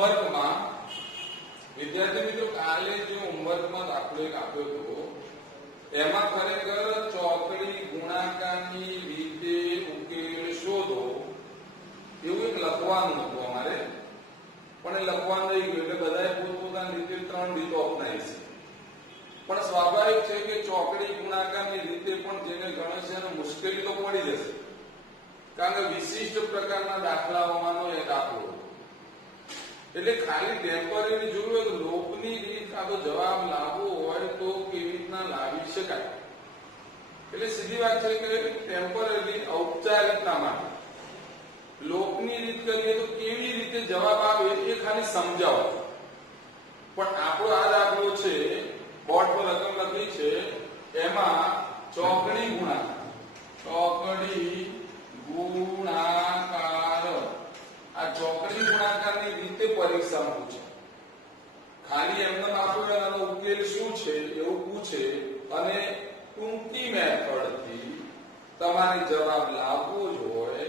હોમવર્કમાં વિદ્યાર્થી મિત્રો કાલે જે હોમવર્કમાં દાખલો એક આપ્યો હતો એમાં ખરેખર ચોકડી ગુણાકારની રીતે ઉકેલ શોધો એવું એક લખવાનું હતું અમારે, પણ એ લખવાનું રહી ગયું એટલે બધાએ પોતપોતાની રીતે 3 રીતો અપનાવી છે. પણ સ્વાભાવિક છે કે ચોકડી ગુણાકારની રીતે પણ જેને ગણે છે એને મુશ્કેલી તો પડી જશે, કારણ કે વિશિષ્ટ પ્રકારના દાખલાઓમાંનો એક દાખલો એટલે ખાલી ટેમ્પરરી જોયું હોય તો લોપની રીત આ તો જવાબ લાવવો હોય તો કેવી રીતના લાવી શકાય. એટલે સીધી વાત છે કે ટેમ્પરરી ઔપચારિકતા માટે લોપની રીત કરીએ તો કેવી રીતે જવાબ આવે એ ખાલી સમજાવો. પણ આપણો આ દાખલો છે, બોર્ડ પર રકમ લખી છે, એમાં ચોકડી ગુણાકાર આ ચોકડી ગુણાકારની રીતે પરીક્ષામાં પૂછે. ખાલી એમને આપણે આનો ઉકેલ શું છે એવું પૂછે અને ટૂંકી મેથડથી તમારે જવાબ લાવવો જ હોય,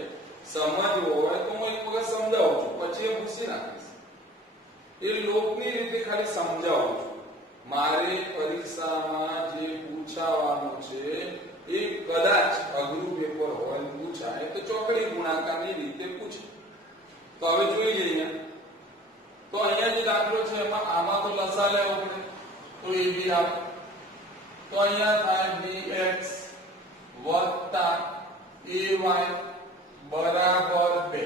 સમજવો હોય તો હું એક વખત સમજાવું છું, પછી એ પૂછી નાખીશ. એ લોકની રીતે ખાલી સમજાવું છું. મારે પરીક્ષામાં જે પૂછાવાનું છે એ કદાચ અઘરું પેપર હોય પૂછાય તો ચોકડી ગુણાકારની રીતે પૂછે. તો હવે જોઈ લઈએ. તો અહીંયા જે દાખલો છે એમાં આમાં તો લસા લેવો પડે, તો એ બી આવે. તો અહીંયા થાય bx વત્તા ay બરાબર 2.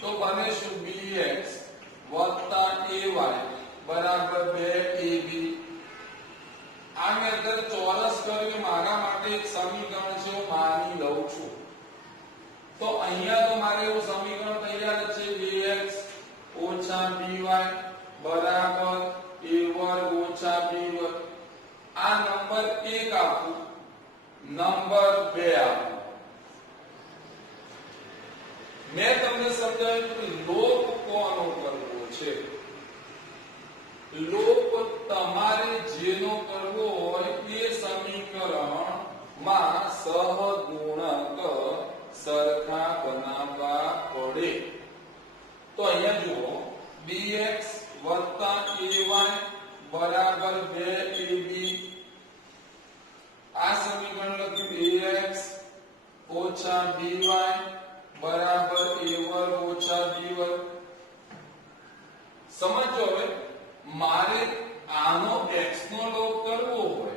તો બને શું bx વત્તા ay બરાબર 2ab. આ મેં અત્યારે ચોરસ કર્યું, મારા માટે એક સમીકરણ છે હું માની લઉં છું. તો અહીંયા તો મારે એવું સમીકરણ તૈયાર છે bx ઓછા by બરાબર a વર્ગ ઓછા b વર્ગ. આ નંબર 1 આપું, નંબર 2 આપું. મેં તમને સમજાવ્યું કે લોપ કોનો કરવો છે. લોપ તમારે જેનો કરવો હોય એ સમીકરણમાં સહગુણક સરખા બનાવવા પડે. તો અહીંયા જુઓ bx ay બરાબર 2ab. આ સમીકરણ લખ્યું ax ઓછા by બરાબર a વર્ગ ઓછા b વર્ગ. સમજો હવે મારે આનો x નો લોપ કરવો હોય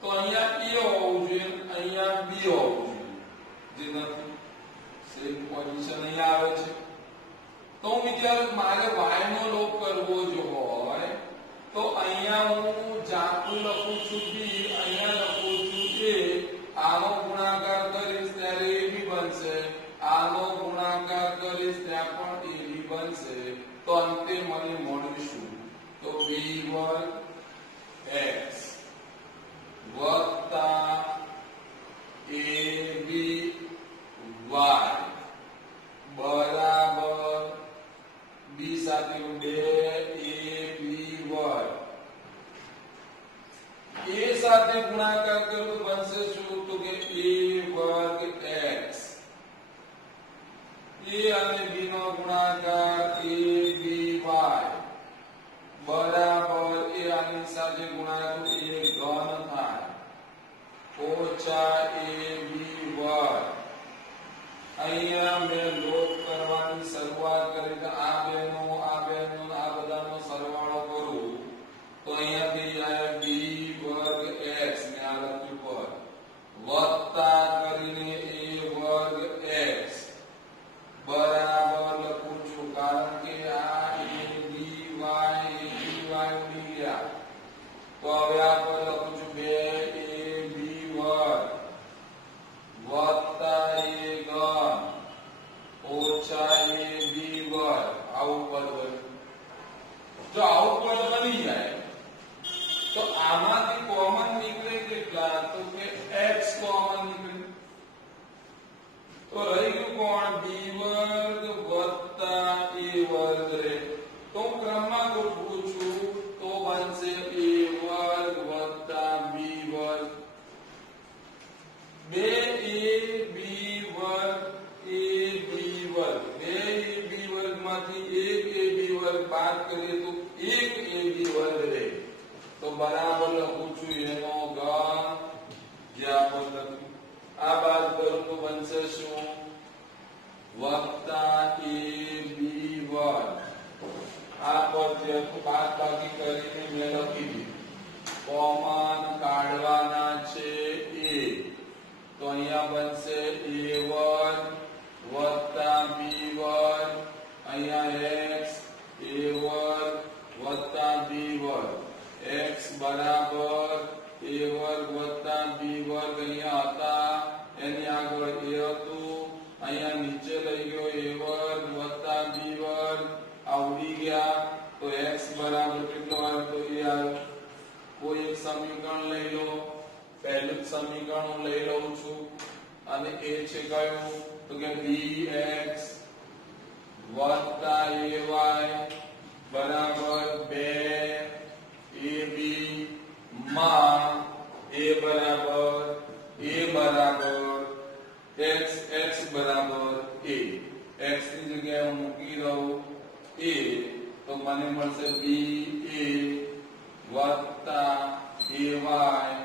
તો અહીંયા a હોવું જોઈએ, અહીંયા b હોવું જોઈએ, જે નથી. સેમ પોઝિશન અહીંયા આવે છે. તો વિદ્યાર્થી મારે y નો લોપ કરવો જો હોય તો અહીંયા હું જાતું લખું છું b, અહીંયા લખું છું a. આનો ગુણાકાર કરીશ ત્યારે a b બનશે, આનો ગુણાકાર કરીશ ત્યાં પણ a b બનશે. તો અંતે મને મળીશું તો b વર્ગ x વત્તા ab y બરાબર b સાથે 2ab વર્ગ. a સાથે ગુણાકાર કરું તો બનશે શું? તો કે a વર્ગ x. a અને b નો ગુણાકાર ab y બરાબર a આની સાથે ગુણાકાર એ ઘન થાય ઓછા ab વર્ગ. અહીંયા મેં લોપ કરવાની શરૂઆત કરી તો આ બેનો આ બધાનો સરવાળો કરું તો અહીંયાથી આવે b વર્ગ x ને આ લખ્યું પર વત્તા કરીને a વર્ગ x બરાબર લખું છું, કારણ કે આ a b y ઉડી ગયા. તો હવે આ પર લખું છું 2ab વર્ગ વત્તા a ઘન ઓછા ab વર્ગ. આવું પદ બન્યું. જો આવું પદ બની જાય તો આમાંથી કોમન નીકળે કેટલા? તો કે x કોમન નીકળે. તો રહી ગયું કોણ? b વર્ગ વત્તા a વર્ગ રે. તો ક્રમમાં ગોઠવું છું તો બનશે a વર્ગ વત્તા b વર્ગ. 2ab વર્ગ ab વર્ગ. 2ab વર્ગમાંથી સમીકરણ હું લઈ લઉં છું અને એ છે કયું તો કે bx વત્તા ay બરાબર 2ab માં a બરાબર x બરાબર a x ની જગ્યાએ હું મૂકી દઉં a તો મને મળશે ba વત્તા ay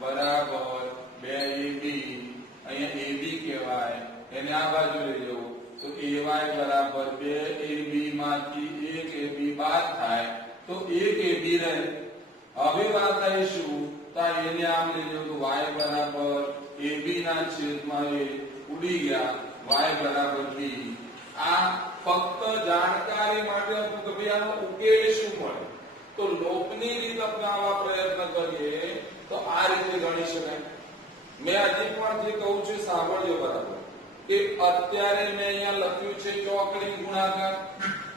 બરાબર 2ab અહીંયા ab કહેવાય એને આ બાજુ લઈ જવું તો ay બરાબર 2ab માંથી 1ab બાદ થાય તો 1ab રહે હવે વાત આવીશું તો એને આમ લઈ જવું તો y બરાબર ab ના છેદમાં a ઉડી ગયા y બરાબર b આ ફક્ત જાણકારી માટે હતું કે ભાઈ આનો ઉકેલ શું મળે તો લોપની રીત અપનાવવા પ્રયત્ન કરીએ તો આ રીતે ગણી શકાય મેં હજી પણ જે કહું છું સાંભળજો બરાબર કે અત્યારે મેં અહીંયા લખ્યું છે ચોકડી ગુણાકાર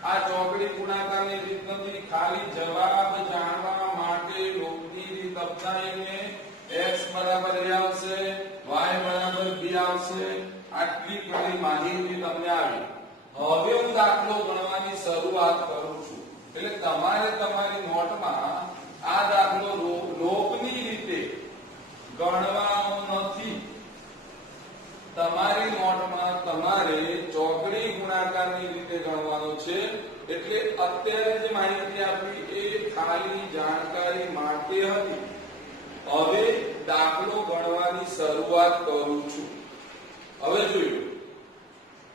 આ ચોકડી ગુણાકારની રીત નથી ખાલી જવાબ જાણવા માટે લોપની રીત અપનાવીને x બરાબર a આવશે y બરાબર b આવશે આટલી બધી માહિતી તમને આવી હવે હું દાખલો ગણવાની શરૂઆત કરું છું એટલે તમારે તમારી નોટમાં આ દાખલો લોપની રીતે ગણવાનો નથી તમારી નોટમાં તમારે ચોકડી ગુણાકારની રીતે ગણવાનો છે એટલે અત્યારે જે માહિતી આપી એ ખાલી જાણકારી માટે હતી હવે દાખલો ગણવાની શરૂઆત કરું છું હવે જોયું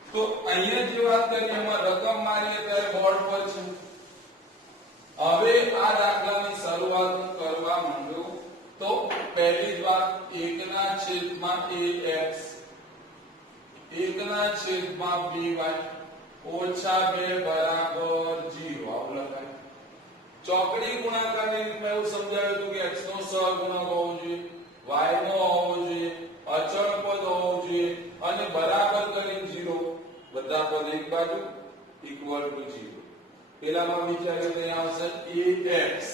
તો અહીંયા જે વાત કરી એમાં રકમ મારીએ ત્યારે બોર્ડ પર છે હવે આ દાખલાની શરૂઆત કરવા માંડું તો પહેલી જ વાત 1 ના છેદમાં ax 1 ના છેદમાં by ઓછા 2 બરાબર 0 આવું લખાય ચોકડી ગુણાકારની રીતમાં એવું સમજાવ્યું હતું કે x નો સહગુણક હોવો જોઈએ y નો હોવો જોઈએ અચળ પદ હોવું જોઈએ અને બરાબર કરીને 0 બધા પદ એક બાજુ ઇક્વલ ટુ 0 પેલામાં વિચાર્યું તો આવશે ax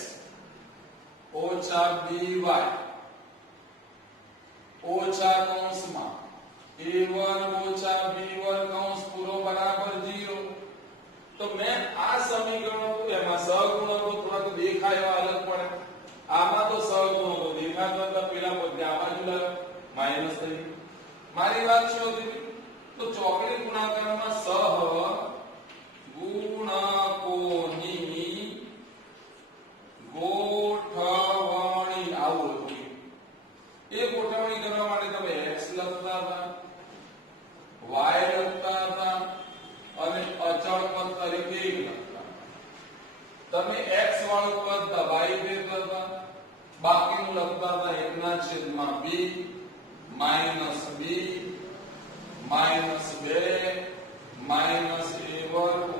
ઓછા by ઓછા કૌંસમાં a1 ઓછા b1 કૌંસ પૂરો બરાબર 0 તો મેં આ સમીકરણો એમાં સહગુણકો થોડાક દેખાય એવા અલગ પડે આમાં તો સહગુણકો દેખાતો હતા પેલા પદને આ બાજુ લાવ્યો માઈનસ થઈ મારી વાત શું હતી તો ચોકડી ગુણાકારમાં સહ ગુણકોની ગોઠવણી આવું હતું એ ગોઠવણી કરવા માટે તમે x લખતા હતા y લખતા હતા અને અચળ પદ તરીકે લખતા તમે x વાળું પદ દબાઈ દેતા હતા બાકીનું લખતા હતા 1 ના છેદમાં b minus b minus 2 minus a1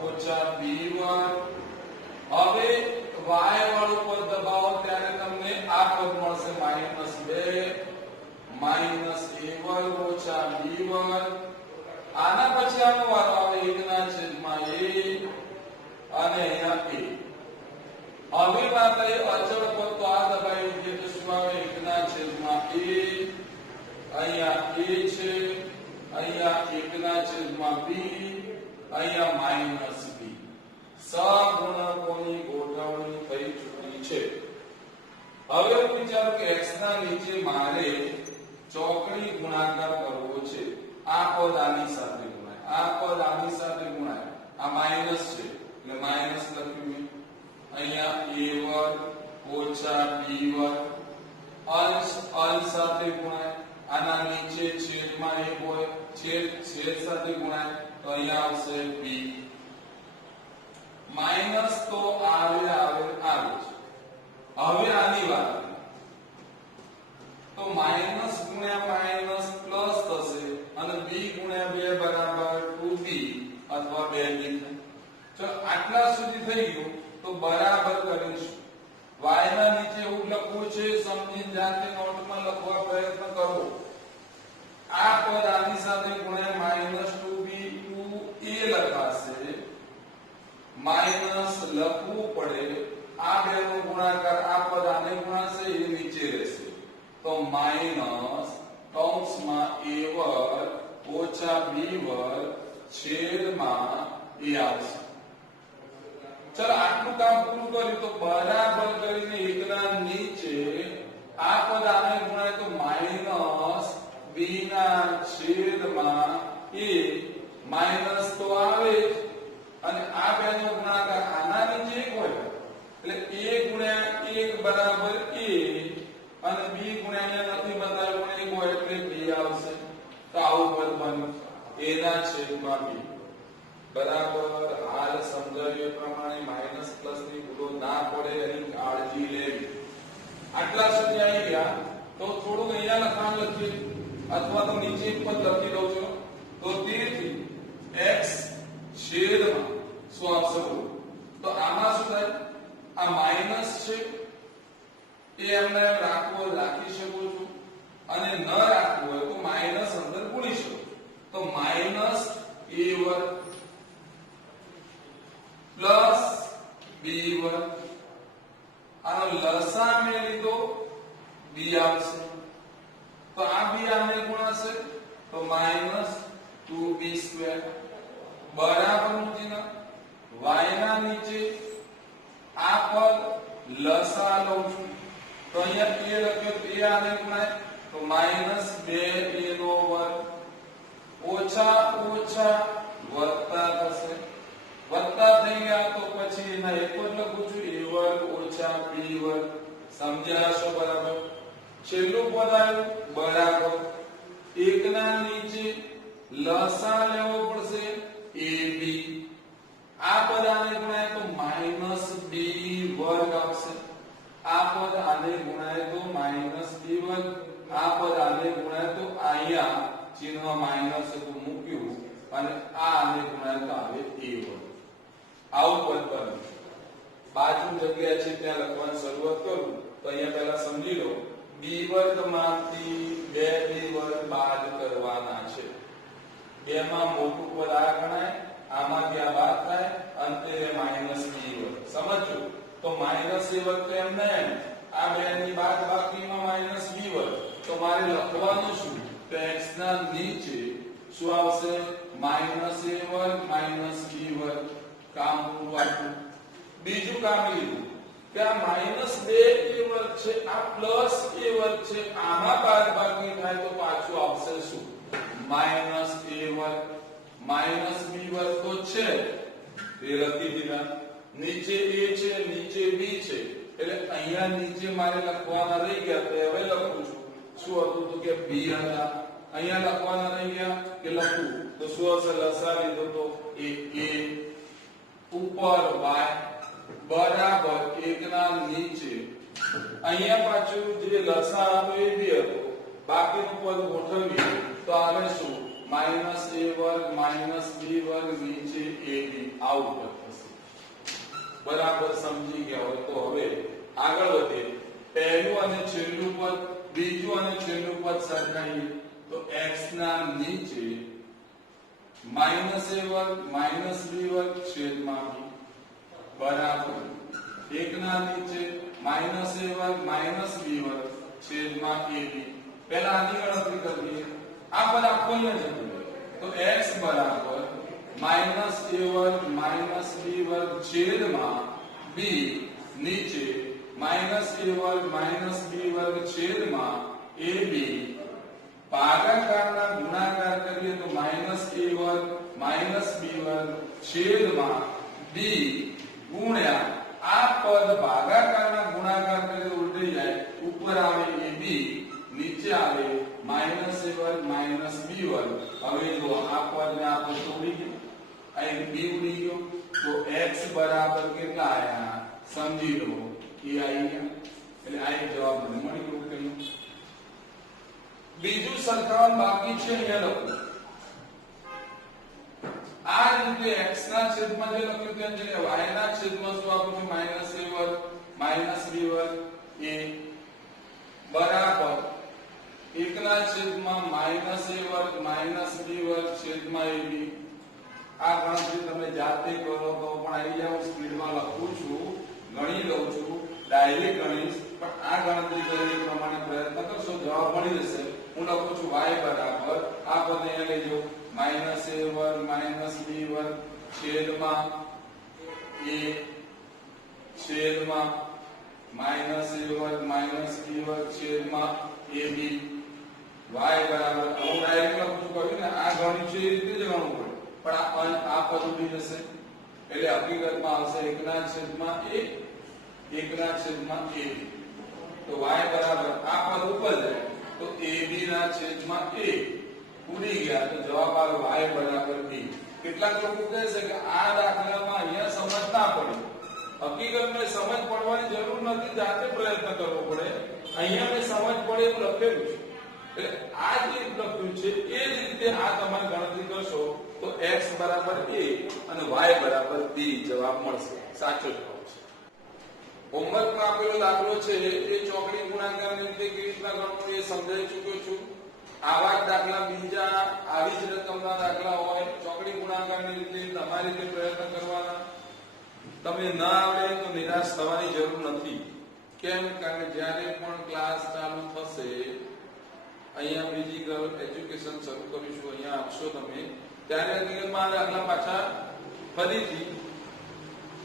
ઓછા b1 હવે y વાળું પદ દબાવો ત્યારે તમને આ પદ મળશે માઈનસ 2 માઈનસ a1 ઓછા b1 આના પછી આનો વારો આવે 1 ના છેદમાં a અને અહીંયા a હવે વાત એ અચળ પદ તો આ દબાવી દે તો શું આવે 1 ના છેદમાં a અહીંયા a છે અહીંયા 1 ના છેદમાં b અહીંયા માઈનસ b સહગુણકોની ગોઠવણી થઈ ચૂકી છે હવે હું વિચારું કે x ના નીચે મારે ચોકડી ગુણાકાર કરવો છે આ પદ આની સાથે ગુણાય આ પદ આની સાથે ગુણાય આ માઈનસ છે એટલે માઈનસ લખ્યું અહીંયા a1 ઓછા b1 અંશ સાથે ગુણાય આના નીચે છેદમાં 1 હોય છેદ સાથે ગુણાય તો અહીંયા આવશે b માઈનસ તો આવે છે હવે આની વાત તો માઈનસ ગુણ્યા માઈનસ પ્લસ થશે અને b ગુણ્યા 2 બરાબર 2b અથવા 2b તો આટલા સુધી થઈ ગયું તો બરાબર કરીશું y ના નીચે એવું લખવું છે સમજીને જાતે નોટમાં લખવા પ્રયત્ન કરો આ પદ આની સાથે ગુણ્યા માઈનસ 2b 2a લખાશે માઈનસ લખવું પડે આ બેનો ગુણાકાર આ પદ આને ગુણાશે એ નીચે રહેશે તો માઈનસ કૌંસમાં a વર્ગ ઓછા b વર્ગ છેદમાં a આવશે. ચલો આટલું કામ પૂરું કર્યું તો બરાબર કરીને એકના નીચે આ પદ આને ગુણાય તો માઈનસ b ના છેદમાં a માઈનસ તો આવે જ અને આ બેનો ગુણાકાર આના નીચે એક હોય એટલે a ગુણ્યા 1 બરાબર a અને b ગુણ્યા નથી બતાવ્યું પણ 1 હોય એટલે b આવશે. તો આવું પદ બન્યું a ના છેદમાં b બરાબર. હાલ સમજાવ્યા પ્રમાણે માઈનસ પ્લસ ની ભૂલો ના પડે એની કાળજી લેવી. આટલા સુધી આવી ગયા તો થોડું અહીંયા લખાણ લખીએ અથવા તો નીચે પદ લખી દઉં છું. તો તેથી x છેદમાં શું આવશે તો આમાં શું થાય આ માઈનસ છે એ એમને રાખવો રાખી શકું છું અને ન રાખવું હોય તો માઈનસ અંદર ભૂલી શકો. તો માઈનસ a વર્ગ પ્લસ b વર્ગ આનો લસા મે લીધો b આવશે તો આ b આને ગુણાશે તો માઈનસ 2b સ્ક્વેર બરાબર નું ચિહ્ન y ના નીચે આ પદ લસા લઉં છું તો અહીંયા a લખ્યો તો a આને ગુણાય તો માઈનસ 2a નો વર્ગ ઓછા ઓછા વત્તા થશે. વત્તા થઈ ગયા તો પછી એના એક જ લખું છું a વર્ગ ઓછા b વર્ગ. સમજ્યા છો બરાબર? છેલ્લું પદ આવ્યું બરાબર એકના નીચે લસા લેવો પડશે ab આ પદ આને ગુણાય તો માઈનસ b વર્ગ આવશે. આ પદ આને ગુણાય તો માઈનસ b વર્ગ આ પદ આને ગુણાય તો અહીંયા ચિહ્ન માઈનસ મૂક્યું અને આ આને ગુણાય તો આવે a વર્ગ. આવું પદ બને. બાજુ જગ્યા છે ત્યાં લખવાની શરૂઆત કરું તો અહીંયા પહેલા સમજી લો b વર્ગમાંથી 2b વર્ગ બાદ કરવાના છે. બેમાં મોટું પદ આ ગણાય આમાંથી આ બાદ થાય અંતે માઈનસ b વર્ગ. સમજો તો માઈનસ a વર્ગ તો એમ નહીં આ બેની બાદબાકીમાં માઈનસ b વર્ગ તો મારે લખવાનું શું તો x ના નીચે શું આવશે માઈનસ a વર્ગ માઈનસ b વર્ગ. કામ પૂરું આટલું. બીજું કામ લીધું કે આ માઈનસ 2a વર્ગ છે આ પ્લસ a વર્ગ છે આમાં બાદબાકી થાય તો પાછું આવશે શું માઈનસ a વર્ગ માઈનસ b વર્ગ તો છે એ લખી દીધા. નીચે a છે નીચે b છે એટલે અહીંયા નીચે મારે લખવાના રહી ગયા તો હવે લખું છું શું હતું તો કે b હતા અહીંયા લખવાના રહી ગયા કે લખું તો શું હશે લસા લીધો તો a ઉપર y બરાબર એકના નીચે અહીંયા પાછું જે લસા હતો એ b હતો બાકીનું પદ ગોઠવીએ તો આવે શું માઈનસ a વર્ગ માઈનસ b વર્ગ નીચે ab આવું પદ થશે. બરાબર સમજી ગયા હોય તો હવે આગળ વધીએ. પહેલું અને છેલ્લું પદ બીજું અને છેલ્લું પદ સરખાઈએ તો x ના નીચે માઈનસ a વર્ગ માઈનસ b વર્ગ છેદમાં b બરાબર એકના નીચે માઈનસ a વર્ગ માઈનસ b વર્ગ છેદમાં ab. પહેલા આની ગણતરી કરીએ આ પદ આખો અહીંયા જતું તો x બરાબર માઈનસ a વર્ગ માઈનસ b વર્ગ છેદમાં b નીચે માઈનસ a વર્ગ માઈનસ b વર્ગ છેદમાં ab ભાગાકારના ગુણાકાર કરીએ તો માઈનસ a વર્ગ માઈનસ b વર્ગ છેદમાં b ગુણ્યા આ પદ ભાગાકારના ગુણાકાર કરીએ ઉલટી જાય ઉપર આવે ab નીચે આવે માઈનસ a વર્ગ માઈનસ b વર્ગ. હવે જો આ પદને આ પદ ઉડી ગયું અહીં b ઉડી ગયો તો x બરાબર કેટલા આયા સમજી લો એ આવી ગયા એટલે આ એક જવાબ મને મળી ગયો. કહ્યું બીજું સરખાવન બાકી છે અહીંયા લખો આ રીતે x ના છેદમાં જે લખ્યું તેમ જ y ના છેદમાં શું આપું છું માઈનસ a વર્ગ માઈનસ b વર્ગ a બરાબર એકના છેદમાં માઈનસ a વર્ગ માઈનસ b વર્ગ છેદમાં ab. આ ગણતરી તમે જાતે કરો તો પણ આવી જાવ સ્પીડમાં લખું છું ગણી લઉં છું ડાયરેક્ટ ગણીશ પણ આ ગણતરી કરીને પ્રમાણે પ્રયત્ન કરશો જવાબ મળી જશે. હું લખું છું y બરાબર આ પદ અહીંયા લેજો -a1 -b1 છેદમાં a છેદમાં -a1 -b1 છેદમાં ab y બરાબર હું ડાયરેક્ટ લખું છું કહ્યું ને આ ગણ્યું છે એ રીતે જ ગણવું પડે પણ આ પદ ઉડી જશે એટલે હકીકતમાં આવશે 1/a 1/a તો y બરાબર આ પદ ઉપર જાય તો ab ના છેદમાં a ઉડી ગયા તો જવાબ આવે y બરાબર b કેટલાક લોકો કહે છે કે આ દાખલામાં અહીંયા સમજ ના પડી હકીકતમાં સમજ પડવાની જરૂર નથી જાતે પ્રયત્ન કરવો પડે અહીંયા મેં સમજ પડે એવું લખેલું છે એટલે આ જે લખ્યું છે એ જ રીતે આ તમારે ગણતરી કરશો તો x બરાબર a અને y બરાબર b જવાબ મળશે સાચો જવાબ છે હોમવર્કમાં આપેલો દાખલો છે એ ચોકડી ગુણાકારની રીતે કેવી રીતના ગણવું એ સમજાવી ચૂક્યો છું આવા જ દાખલા બીજા આવી જ રકમના દાખલા હોય ચોકડી ગુણાકારની રીતે તમારી રીતે પ્રયત્ન કરવાના તમને ન આવડે તો નિરાશ થવાની જરૂર નથી કેમ કારણ કે જ્યારે પણ ક્લાસ ચાલુ થશે અહીંયા ફિઝિકલ એજ્યુકેશન શરૂ કરીશું અહીંયા આપશો તમે ત્યારે હકીકતમાં આ દાખલા પાછા ફરીથી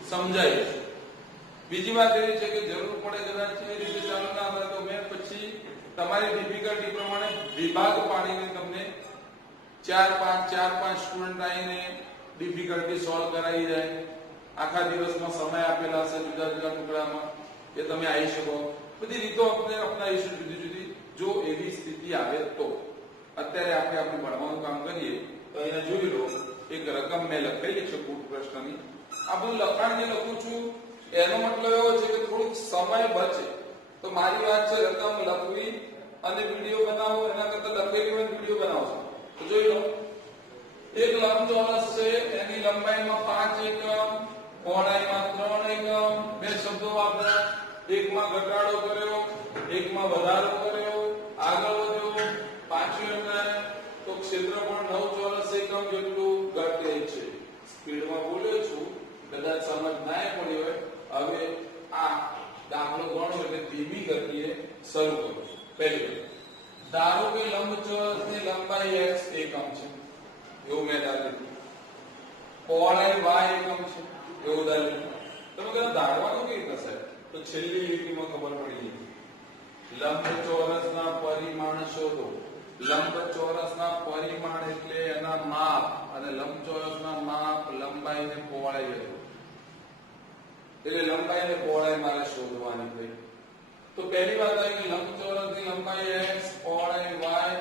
સમજાય છે બીજી વાત એવી છે કે જરૂર પડે કદાચ એ રીતે ચાલુ ના થાય તો મેં પછી તમારી ડિફિકલ્ટી પ્રમાણે વિભાગ પાડીને તમને 4-5 સ્ટુડન્ટ આવીને ડિફિકલ્ટી સોલ્વ કરાવી જાય આખા દિવસમાં સમય આપેલા હશે જુદા જુદા ટુકડામાં એ તમે આવી શકો બધી રીતો આપણે અપનાવીશું જુદી જુદી જો એવી સ્થિતિ આવે તો અત્યારે આપણે આપણું ભણવાનું કામ કરીએ તો અહીંયા જોઈ લો એક રકમ મેં લખેલી છે કુટ પ્રશ્નની આ બધું લખાણ જે લખું છું એનો મતલબ એવો છે કે થોડુંક સમય બચે તો મારી વાત છે રકમ લખવી અને વિડિયો બનાવો એના કરતા લખેલી હોય વિડિયો બનાવશો તો જોઈ લો એક લંબચોરસ છે એની લંબાઈમાં 5 એકમ પહોળાઈમાં 3 એકમ બે શબ્દો વાપર્યા એકમાં ઘટાડો કર્યો એકમાં વધારો કર્યો આગળ વધ્યો પાછું એમને તો ક્ષેત્રફળ 9 ચોરસ એકમ જેટલું ઘટે છે સ્પીડમાં બોલ્યો છું કદાચ સમજ ના પડી હોય હવે આ દાખલો ગણો એટલે ધીમી ગતિએ શરૂ કરો પહેલી ધારો કે લંબચોરસની લંબાઈ x એકમ છે એવું મેં ધાર્યું પહોળાઈ y એકમ છે એવું ધાર્યું તમે કદાચ ધારવાનું કેવી રીતે સાહેબ તો છેલ્લી લીટીમાં ખબર પડી ગઈ લંબચોરસના પરિમાણ શોધો લંબચોરસના પરિમાણ એટલે એના માપ અને લંબચોરસના માપ લંબાઈ અને પહોળાઈ એટલે લંબાઈ અને પહોળાઈ મારે શોધવાની છે તો પહેલી વાત આવી કે લંબચોરસની લંબાઈ x પહોળાઈ y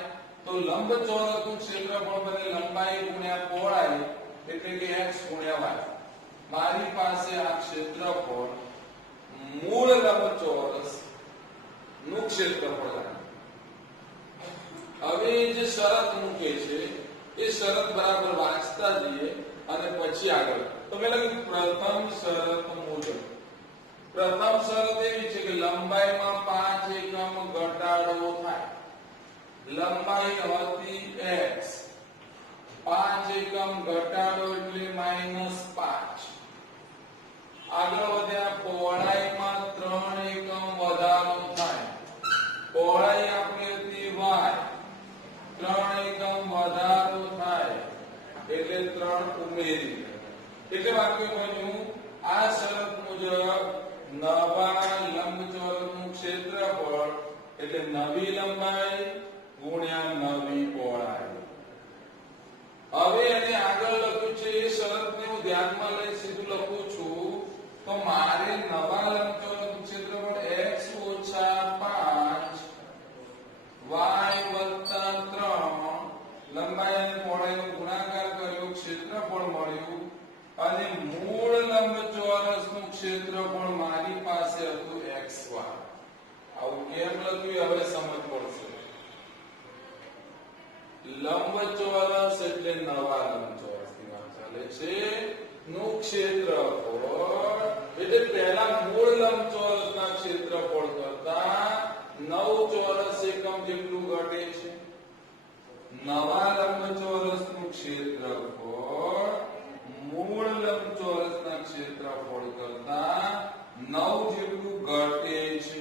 તો લંબચોરસનું ક્ષેત્રફળ બને લંબાઈ ગુણ્યા પહોળાઈ એટલે કે x ગુણ્યા y મારી પાસે આ ક્ષેત્રફળ મૂળ લંબચોરસ નું ક્ષેત્રફળ હવે જે શરત મૂકે છે એ શરત બરાબર વાંચતા જઈએ અને પછી આગળ તો મેં લખ્યું પ્રથમ શરત મુજબ પ્રથમ શરત એવી છે કે લંબાઈમાં 5 એકમ ઘટાડો થાય લંબાઈ હતી x 5 એકમ ઘટાડો એટલે -5 આગળ વધ્યા પહોળાઈમાં 3 એકમ વધારો થાય પહોળાઈ આપણી હતી y 3 એકમ વધારો થાય એટલે 3 ઉમેરી એટલે વાક્ય બન્યું આ શરત મુજબ નવા લંબચોરસનું ક્ષેત્રફળ એટલે નવી લંબાઈ ગુણ્યા નવી પહોળાઈ હવે એને આગળ લખ્યું છે એ શરતને હું ધ્યાનમાં લઈ સીધું લખું છું તો મારે નવા લંબચોરસનું ક્ષેત્રફળ x - 5 y + 3 લંબાઈ અને પહોળાઈનો ગુણાકાર કર્યો ક્ષેત્રફળ મળ્યું અને મૂળ લંબચોરસનું ક્ષેત્રફળ મારી પાસે હતું xy આવું કેમ લખ્યું હવે સમજ પડશે લંબચોરસ એટલે નવા લંબચોરસની વાત ચાલે છે નું ક્ષેત્રફળ એટલે પહેલા મૂળ લંબચોરસના ક્ષેત્રફળ કરતા 9 ચોરસ એકમ જેટલું ઘટે છે નવા લંબચોરસનું ક્ષેત્રફળ મૂળ લંબચોરસના ક્ષેત્રફળ કરતા 9 જેટલું ઘટે છે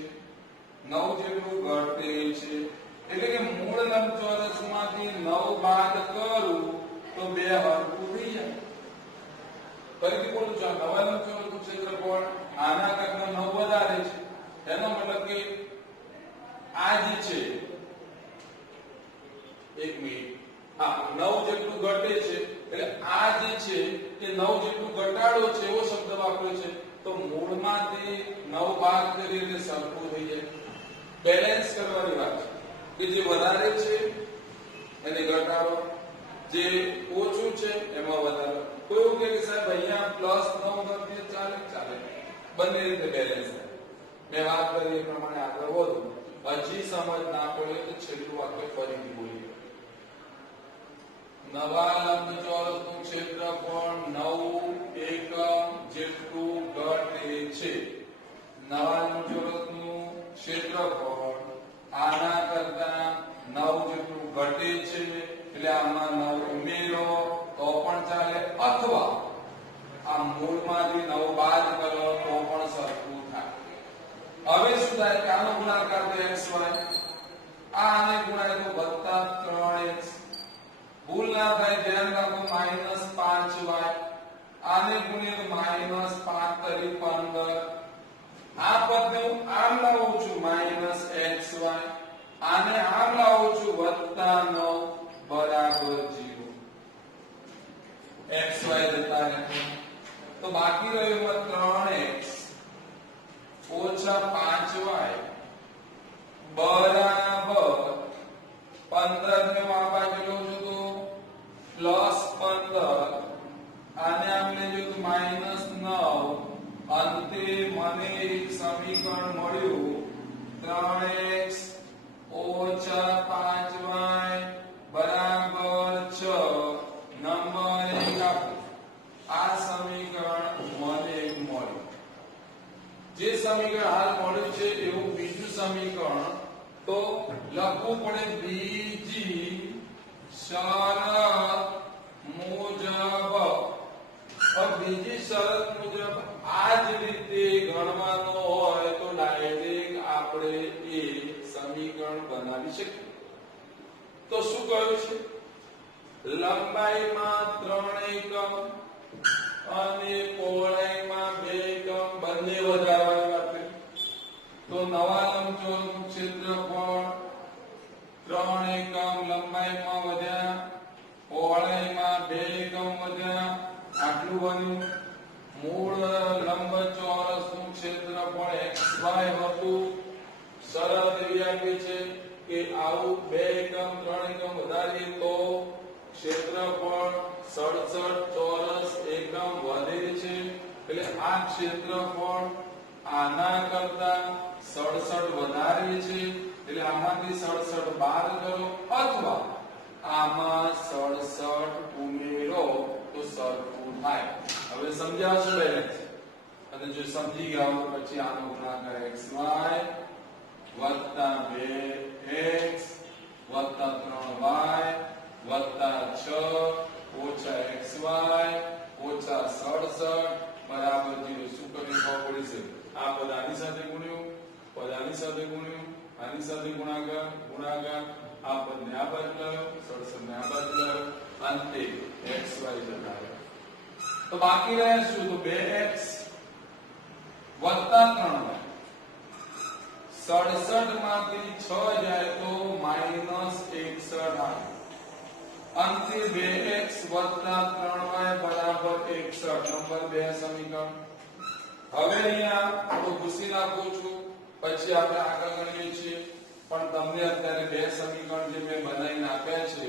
9 જેટલું ઘટે છે એટલે કે મૂળ લંબ બે હરખું થઈ જાય. ફરીથી બોલું છું, નવા લંબચોરસનું ક્ષેત્રફળ આના કરતા 9 વધારે છે. એનો મતલબ કે આ જે છે 1 મિનિટ, હા 9 જેટલું ઘટે છે, એટલે આ જે છે એ 9 જેટલું ઘટાડો છે એવો શબ્દ વાપર્યો છે. તો મૂળમાંથી 9 ભાગ કરીએ એટલે સરખું થઈ જાય. બેલેન્સ કરવાની વાત છે કે જે વધારે છે એને ઘટાડો, જે ઓછું છે એમાં વધારો. કોઈ એવું કહે કે સાહેબ અહીંયા +9 કરીએ ચાલે? ચાલે, બંને રીતે બેલેન્સ થાય. મેં વાત કરી એ પ્રમાણે આગળ વધો. હજી સમજ ના પડે તો છેલ્લું વાક્ય ફરીથી બોલીએ. નવા લંબચોરસનું ક્ષેત્રફળ 9 એકમ જેટલું ઘટે છે. નવા લંબચોરસનું ક્ષેત્રફળ આના કરતા 9 જેટલું ઘટે છે, એટલે આમાં 9 ઉમેરો તો પણ ચાલે, અથવા આ મૂળમાંથી 9 બાદ કરો તો પણ સરખું થાય. હવે શું થાય કે આનો ગુણાકાર તો xy, આને ગુણાય તો +3x. ભૂલ ના થાય, ધ્યાન રાખો, -5y. આને ગુણીએ તો -5 તરી 15. આ પદને હું આમ લાવું છું -xy, આને આમ લાવું છું +9 બરાબર 0. xy જતા રહે તો બાકી રહ્યું 3x ઓછા 5y બરાબર 15 ને આ બાજુ લઉં છું તો +15, આને આમ લેજો તો -9. અંતે મને એક સમીકરણ મળ્યું 3x ઓછા 5y બરાબર 6. નંબર 1 આપો. આ સમીકરણ મને એક મળ્યું. જે સમીકરણ હાલ મળ્યું છે એવું બીજું સમીકરણ તો લખવું પડે બીજી શરત મુજબ. બીજી શરત મુજબ આ જ રીતે ગણવાનો હોય તો ડાયરેક્ટ આપણે એ સમીકરણ બનાવી શકીએ. તો શું કહ્યું છે? લંબાઈમાં 3 એકમ અને પહોળાઈમાં 2 એકમ બંને વધારવાની વાત છે. તો નવા લંબચોરસનું ક્ષેત્રફળ 3 એકમ લંબાઈમાં વધ્યા, પહોળાઈમાં 2 એકમ વધ્યા, આટલું બન્યું. મૂળ લંબચોરસનું ક્ષેત્રફળ xy હતું. શરત એવી આપી છે કે આવું 2 એકમ 3 એકમ વધારીએ તો ક્ષેત્રફળ 67 ચોરસ એકમ વધે છે. એટલે આ ક્ષેત્રફળ આના કરતા 67 વધારે છે, એટલે આમાંથી 67 બાદ કરો અથવા આમાં 67 ઉમેરો તો સરખું થાય. હવે સમજાવશો બેલેન્સ, અને જો સમજી ગયા તો પછી આનો ગુણાકાર xy વત્તા 2x વત્તા 3y વત્તા 6 ઓછા xy ઓછા 67 બરાબર 0. શું કર્યું? ખબર પડી છે. આ પદ આની સાથે ગુણ્યું, પદ આની સાથે ગુણ્યું, આની સાથે ગુણાકાર ગુણાકાર, આ પદને આ બાજુ લાવ્યો, 67 ને આ બાજુ લાવ્યો, અંતે xy જતા રહ્યો. તો બાકી રહે શું? તો 2x વત્તા 3y. 67 માંથી 6 જાય તો -61 આવે. અંતે 2x વત્તા 3y બરાબર 61. નંબર 2 સમીકરણ. હવે અહીંયા તો ઘૂસી નાખું છું, પછી આપણે આગળ ગણીએ છીએ. પણ તમને અત્યારે 2 સમીકરણ જે મેં બનાવીને આપ્યા છે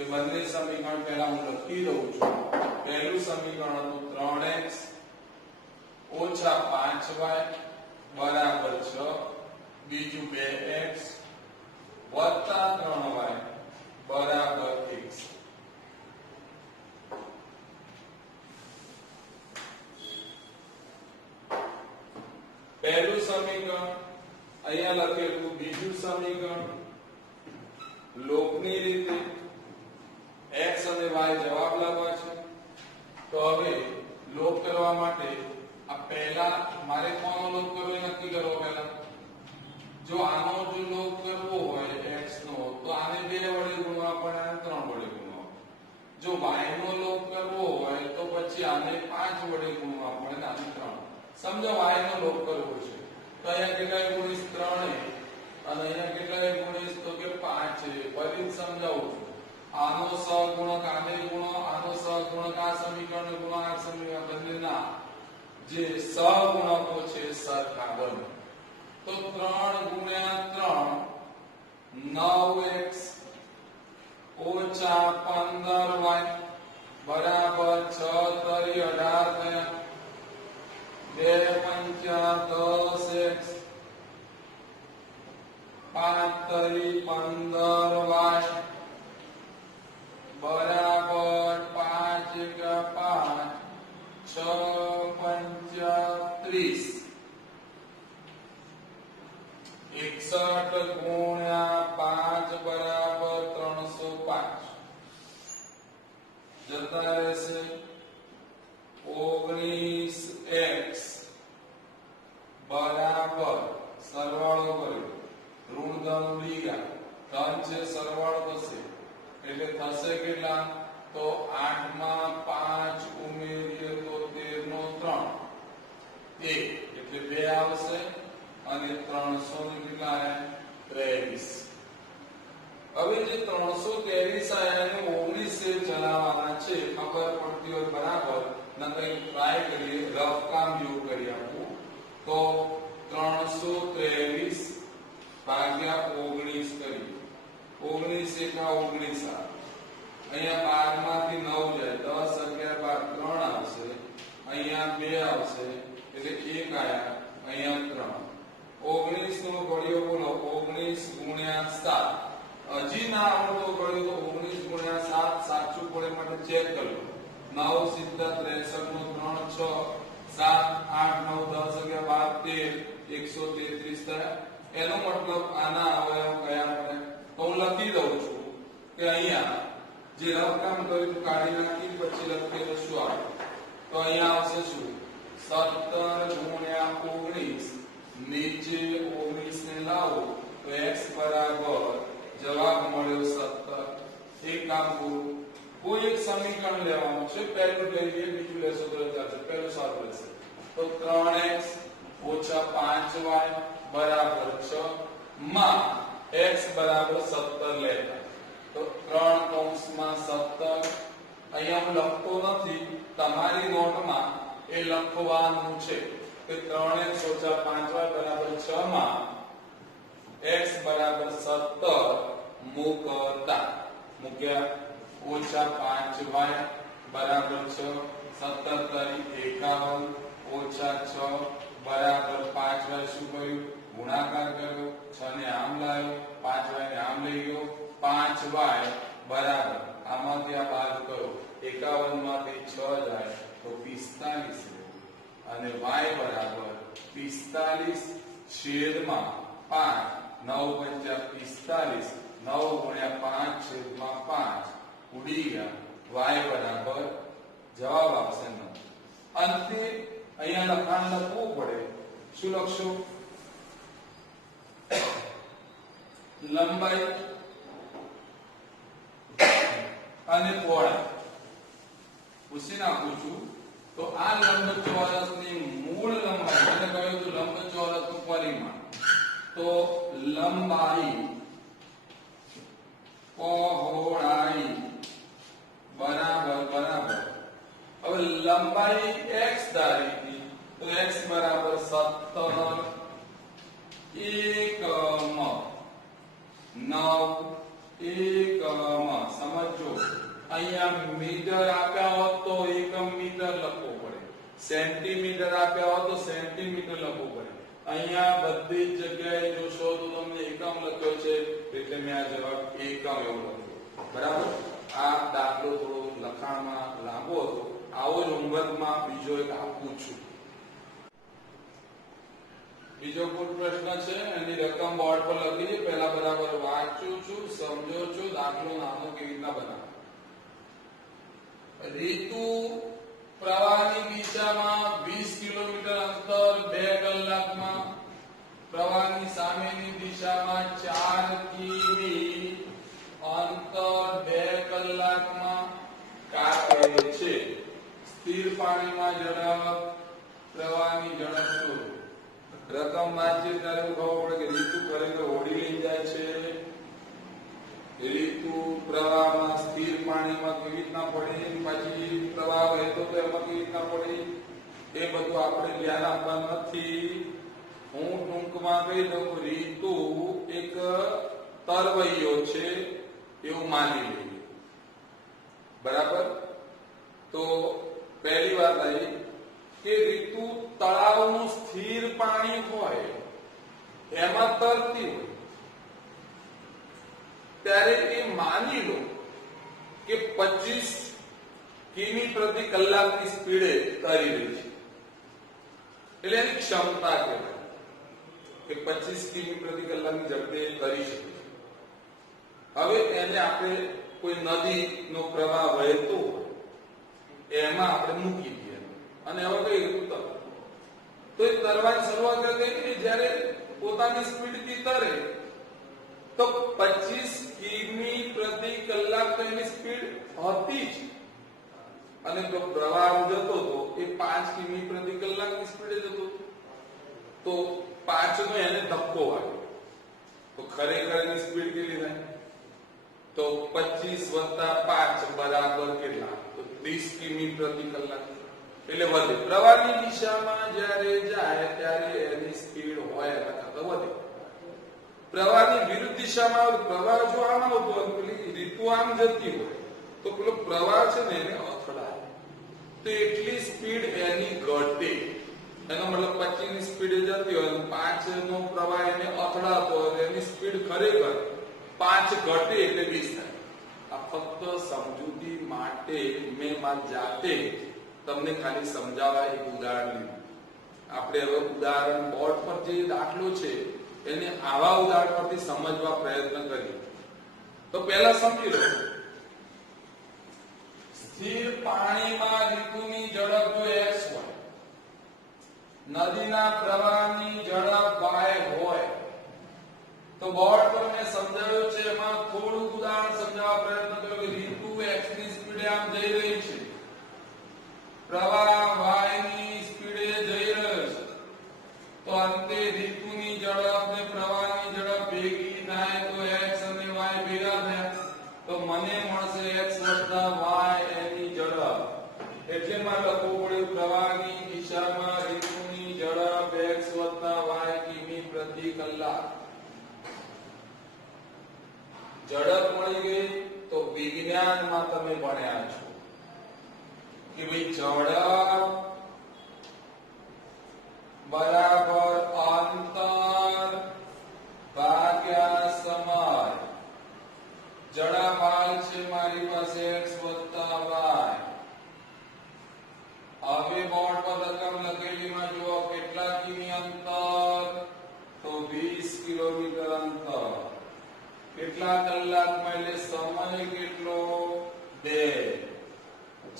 એ બંને સમીકરણ પહેલા હું લખી દઉં છું. પહેલું સમીકરણ હતું 3x ઓછા 5y બરાબર 6. બીજું 2x વત્તા 3y બરાબર 1. પહેલું સમીકરણ અહીંયા લખેલું. બીજું સમીકરણ લોકની રીતે x અને y જવાબ લાવવા છે. તો હવે લોપ કરવા માટે આ પહેલા મારે કોનો લોપ કરવો એ નક્કી કરવો. પહેલા જો આનો જો લોપ કરવો હોય x નો તો આને 2 વડે ગુણવા પડે અને 3 વડે ગુણવા. જો y નો લોપ કરવો હોય તો પછી આને 5 વડે ગુણવા પડે ને આને 3. સમજો y નો લોપ કરવો છે તો અહીંયા કેટલા ગુણીશ 3 અને અહીંયા કેટલા ગુણીશ તો કે 5 ફરી સમજાવું છું. આનો સહગુણક આને ગુણો, આનો સહગુણક આ સમીકરણ ગુણો, આ સમીકરણ બંનેના જે સહગુણકો છે સરખા બને. તો 3 ગુણ્યા 3 9x ઓછા 15y બરાબર 6 તરી 18 થયા. 2 પંચા 10x 5 તરી 15y બરાબર 5 એકા 5 6 પંચા 30. 61 ગુણ્યા 5 બરાબર 305 જતા રહેશે. 19x બરાબર સરવાળો કર્યો ઋણ ધન ઉડી ગયા ધન છે સરવાળો થશે એટલે થશે કેટલા તો 8 માં 5 ઉમેરીએ તો 13 નો 3 1 એટલે 2 આવશે અને 300 ની કેટલા આયા 23. હવે જે 323 આયા એને 19 से ચલાવવાના છે ખબર પડતી હોય બરાબર ન કઈ ટ્રાય કરીએ રફ કામ જેવું કરી આપું તો 323 ભાગ્યા 19 કરી 19 એકા 19 અહીંયા 12 માંથી 9 જાય 10 11 12 3 આવશે અહીંયા 2 આવશે એટલે 1 આયા અહીંયા 3 19 નો ઘડિયો બોલો 19 ગુણ્યા 7 હજી ના આવડતો ઘડિયો તો 19 ગુણ્યા 7 સાચું પડે માટે ચેક કરો 9 સીધા 63 નો 3 6 7 8 9 10 11 12 13 133 થાય. એનો મતલબ આના અવયવ કયા પડે તો હું લખી દઉં છું કે અહીંયા જે રફકામ કર્યું કાઢી નાખી પછી લખીએ તો શું આવે તો અહીંયા આવશે શું 17 ગુણ્યા 19 નીચે 19 ને લાવો તો x બરાબર જવાબ મળ્યો 17. એક કામ પૂરું કોઈ એક સમીકરણ લેવાનું છે પહેલું લઈએ બીજું લેશો તો ચાલશે. પહેલું સારું રહેશે તો 3x ઓછા 5y બરાબર 6 માં x બરાબર 17 લેતા તો 3 કૌંસમાં 17 અહીંયા હું લખતો નથી તમારી નોટમાં એ લખવાનું છે કે 3x ઓછા 5y બરાબર 6 માં x બરાબર 17 મૂકતા મૂક્યા ઓછા 5y બરાબર 6 17 તરી 51 ઓછા 6 બરાબર 5y શું કર્યું ગુણાકાર કર્યો 6 ને આમ લાવ્યો 5y ને આમ લઈ ગયો 5y બરાબર આમાંથી આ બાદ કરો 51 માંથી 6 જાય તો 45 અને y બરાબર 45 છેદમાં 5 9 પંચા 45 9 ગુણ્યા 5 છેદમાં 5 ઉડી ગયા y બરાબર જવાબ આવશે 9. અંતે અહીંયા લખાણ લખવું પડે શું લખશો લંબાઈ અને પહોળાઈ પૂછી નાખું છું તો આ લંબચોરસની મૂળ લંબાઈ મને કહ્યું હતું લંબચોરસનું પરિમાણ તો લંબાઈ પહોળાઈ બરાબર હવે લંબાઈ x ધારી તો x બરાબર 17 એકમ 9 એકમ સમજો અહીંયા મીટર આપ્યા હોત તો એકમ મીટર લખવું પડે સેન્ટીમીટર આપ્યા હોત તો સેન્ટીમીટર લખવું પડે અહીંયા બધી જ જગ્યાએ જોશો તો તમને એકમ લખ્યો છે એટલે મેં આ જવાબ એકમ એવો લખ્યો બરાબર. આ દાખલો થોડો લખાણમાં લાંબો હતો આવો જ હોમવર્કમાં બીજો એક આપું છું. બીજો કોઈ પ્રશ્ન છે એની રકમ બોર્ડ પર લખી દે પહેલા બરાબર વાંચું છું સમજો છો દાખલો નાનો કેવી રીતના બનાવો. રીતુ પ્રવાહની દિશામાં 20 કિલોમીટર અંતર 2 કલાકમાં પ્રવાહની સામેની દિશામાં 4 કિમી અંતર 2 કલાકમાં સ્થિર પાણીમાં ઝડપ, પ્રવાહની ઝડપ શોધો. રકમ વાંચીએ ત્યારે ખબર પડે કે રીતુ ખરેખર હોડી લઈ જાય છે. રીતુ પ્રવાહમાં સ્થિર પાણીમાં કેવી રીતના પડે, પછી પ્રવાહ વહેતો તો એમાં કેવી રીતના પડે, એ બધું આપણે ધ્યાન આપવાનું નથી. હું ટૂંકમાં કહી દઉં, રીતુ એક તરવૈયો છે એવું માની લઈએ. બરાબર? તો પહેલી વાત આવી કે રીતુ તળાવનું સ્થિર પાણી હોય એમાં તરતી હોય ત્યારે એ માની લો કે 25 કિમી પ્રતિ કલાકની સ્પીડે તરી રહી છે. એટલે એની ક્ષમતા કહેવાય કે 25 કિમી પ્રતિ કલાકની ઝડપે તરી શકે છે. હવે એને આપણે કોઈ નદીનો પ્રવાહ વહેતો હોય એમાં આપણે મૂકી દઈએ અને હવે કઈ રીતે તો એ તરવાની શરૂઆત કરી કે જ્યારે પોતાની સ્પીડથી તરે તો 25 કિમી પ્રતિ કલાક તો એની સ્પીડ હતી જ, અને જો પ્રવાહ જતો હતો એ 5 કિમી પ્રતિ કલાકની સ્પીડે જતો તો 5 નો એને ધક્કો વાગ્યો તો ખરેખર એની સ્પીડ કેટલી થાય? તો 25 + 5 બરાબર કેટલા? તો 30 કિમી પ્રતિ કલાક. એટલે વધે. પ્રવાહની દિશામાં જ્યારે જાય ત્યારે એની સ્પીડ હોય એના કરતા વધે. પ્રવાહની વિરુદ્ધ દિશામાં પ્રવાહ જો આમ આવતો હોય, પેલી રીતુ આમ જતી હોય તો પેલો પ્રવાહ છે ને એને અથડાય તો એટલી સ્પીડ એની ઘટે. એનો મતલબ 25 ની સ્પીડે જતી હોય અને 5 નો પ્રવાહ એને અથડાતો હોય એની સ્પીડ ખરેખર 5 ઘટે એટલે 20 થાય. આ ફક્ત સમજૂતી માટે મેં મારી જાતે તમને ખાલી સમજાવવા એક ઉદાહરણ લીધું. આપણે હવે ઉદાહરણ બોર્ડ પર જે દાખલો છે એને આવા ઉદાહરણ પરથી સમજવા પ્રયત્ન કરીએ. તો પહેલા સમજી લો, સ્થિર પાણીમાં રીતુની ઝડપ જો x હોય, નદીના પ્રવાહની ઝડપ y હોય, તો બોર્ડ પર મેં સમજાવ્યું છે એમાં થોડું ઉદાહરણ સમજાવવા પ્રયત્ન કર્યો કે રીતુ x ની સ્પીડે આમ જઈ રહી છે, પ્રવાહ y ની સ્પીડે જઈ રહ્યો છે, તો અંતે રીતુની ઝડપ ને પ્રવાહની ઝડપ ભેગી થાય તો x અને y ભેગા થયા તો મને મળશે x y એની ઝડપ. એટલે માં લખવું પડ્યું પ્રવાહની દિશામાં રીતુની ઝડપ x y કિમી પ્રતિ કલાક. ઝડપ મળી ગઈ તો વિજ્ઞાનમાં તમે ભણ્યા છો કે ભાઈ ઝડપ બરાબર અંતર ભાગ્યા સમય. ઝડપ હાલ છે મારી પાસે x y. હવે બોર્ડ પર રકમ લખેલીમાં જુઓ કેટલા કિમી અંતર? તો 20 કિલોમીટર અંતર. કેટલા કલાકમાં એટલે સમય કેટલો? 2.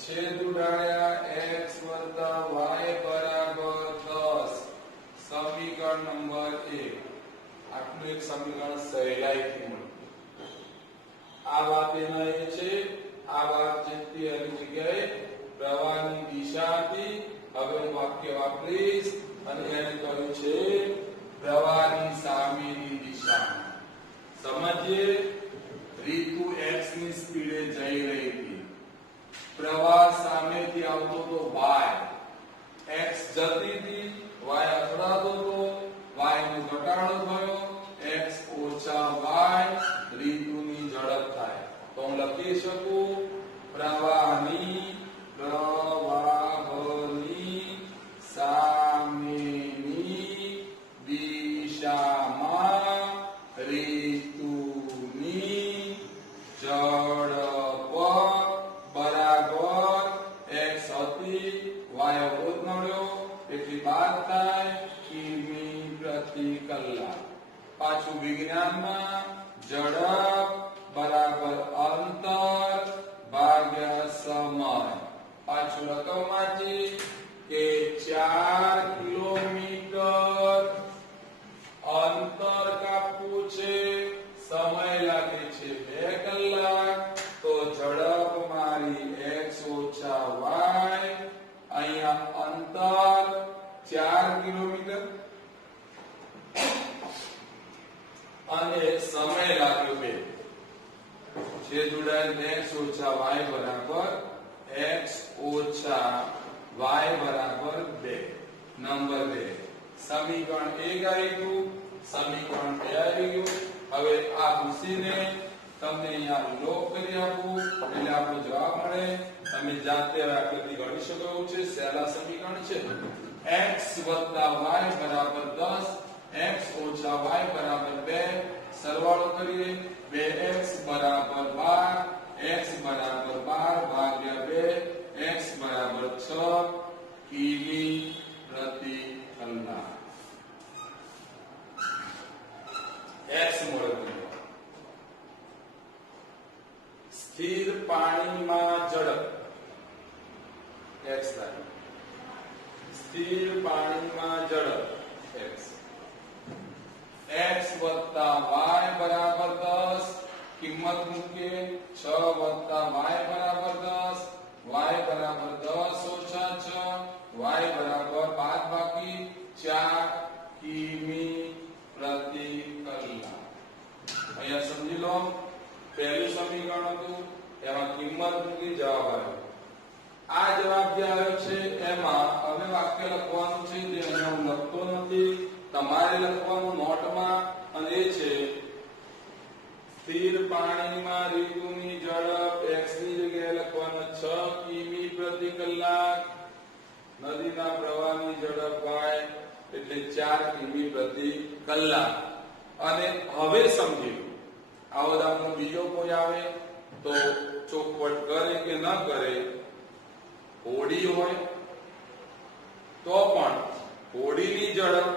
છેદ ઉડાડ્યા x + y બરાબર 10. સમીકરણ નંબર 1. આટલું એક સમીકરણ સહેલાઈથી મળ્યું. આ વાત એના એ છે, આ વાત જેટલી એની જગ્યાએ પ્રવાહની દિશાથી હવે હું વાક્ય વાપરીશ અને એને કહ્યું છે પ્રવાહની સામેની દિશામાં. સમજીએ, રીતુ x ની સ્પીડે જઈ રહી હતી, પ્રવાહ સામેથી આવતો તો y, x જતી હતી, y અથડાતો તો, y નો ઘટાડો થયો, x - y રીતુની ઝડપ થાય. તો હું લખી શકું પ્રવાહની સામેની દિશામાં રીતુની ઝડપ બરાબર x હતી, y અવરોધ મળ્યો એટલી બાદ થાય કિમી પ્રતિ કલાક. પાછું વિજ્ઞાનમાં ઝડપ બરાબર અંતર ભાગ્યા સમય. પાછું રકમ વાંચી કે 4 કિલોમીટર અંતર કાપવું છે, સમય લાગે છે 2 કલાક, તો ઝડપ મારી x - y જે જોડાયેલ x ઓછા y બરાબર x ઓછા y બરાબર 2. નંબર 2 સમીકરણ 1 આવી ગયું, સમીકરણ 2 આવી ગયું. હવે આ પૂછીને તમને અહીંયા લોક કરી આપું એટલે આપણો જવાબ મળે. તમે જાતે હવે આકૃતિ ગણી શકો એવું છે. સહેલા સમીકરણ છે. x + y બરાબર 10, x ઓછા y બરાબર 2. સરવાળો કરીએ. 2x બરાબર 12, x બરાબર 12 ભાગ્યા 2, x બરાબર 6 કિમી પ્રતિ કલાક. x મળે. સ્થિર પાણીમાં ઝડપ x થાય. સ્થિર પાણીમાં ઝડપ x. x વત્તા y બરાબર 10. કિંમત મૂકીએ. 6 વત્તા y બરાબર 10. y બરાબર 10 ઓછા 6. y બરાબર બાદ બાકી 4 કિમી પ્રતિ કલાક. અહીંયા સમજી લો. પહેલું સમીકરણ હતું એમાં કિંમત મૂકી જવાબ આવ્યો. આ જવાબ જે આવ્યો છે એમાં હવે વાક્ય લખવાનું છે જે અહીંયા હું લખતો નથી, તમારે લખવાનું નોટમાં. અને એ છે સ્થિર પાણીમાં ઋતુની ઝડપ x ની જગ્યાએ લખવાનું 6 કિમી પ્રતિ કલાક. નદીના પ્રવાહની ઝડપ y એટલે 4 કિમી પ્રતિ કલાક. અને હવે સમજી લો આવો દાખલો બીજો કોઈ આવે તો ચોખવટ કરે કે ન કરે, હોડી હોય તો પણ હોડીની ઝડપ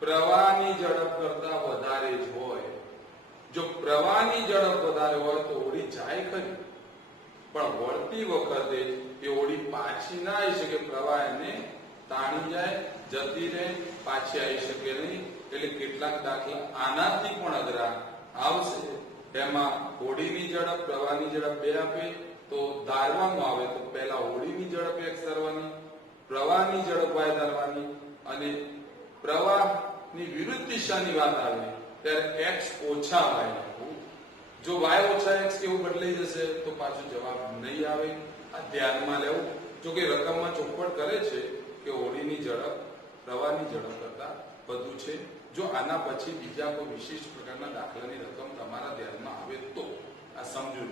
પ્રવાહની ઝડપ કરતા વધારે જ હોય. જો પ્રવાહની ઝડપ વધારે હોય તો હોડી જાય ખરી, પણ વળતી વખતે એ હોડી પાછી ના આવી શકે. પ્રવાહ એને તાણી જાય, જતી રહે, પાછી આવી શકે નહીં. એટલે કેટલાક દાખલા આનાથી પણ અઘરા આવશે. એમાં હોડીની ઝડપ પ્રવાહની ઝડપ બે આપે તો ધારવાનું આવે તો પહેલા હોડીની ઝડપ x ધારવાની, પ્રવાહની ઝડપ y ધારવાની. અને પ્રવાહની વિરુદ્ધ દિશાની વાત આવે ત્યારે x ઓછા y લખવું. જો y ઓછા x કેવું બદલાઈ જશે તો પાછો જવાબ નહીં આવે. આ ધ્યાનમાં લેવું. જો કે રકમમાં ચોખવટ કરે છે કે હોડીની ઝડપ પ્રવાહની ઝડપ કરતા વધુ છે. જો આના પછી બીજા કોઈ વિશિષ્ટ પ્રકારના દાખલાની રકમ તમારા ધ્યાનમાં આવે તો આ સમજો.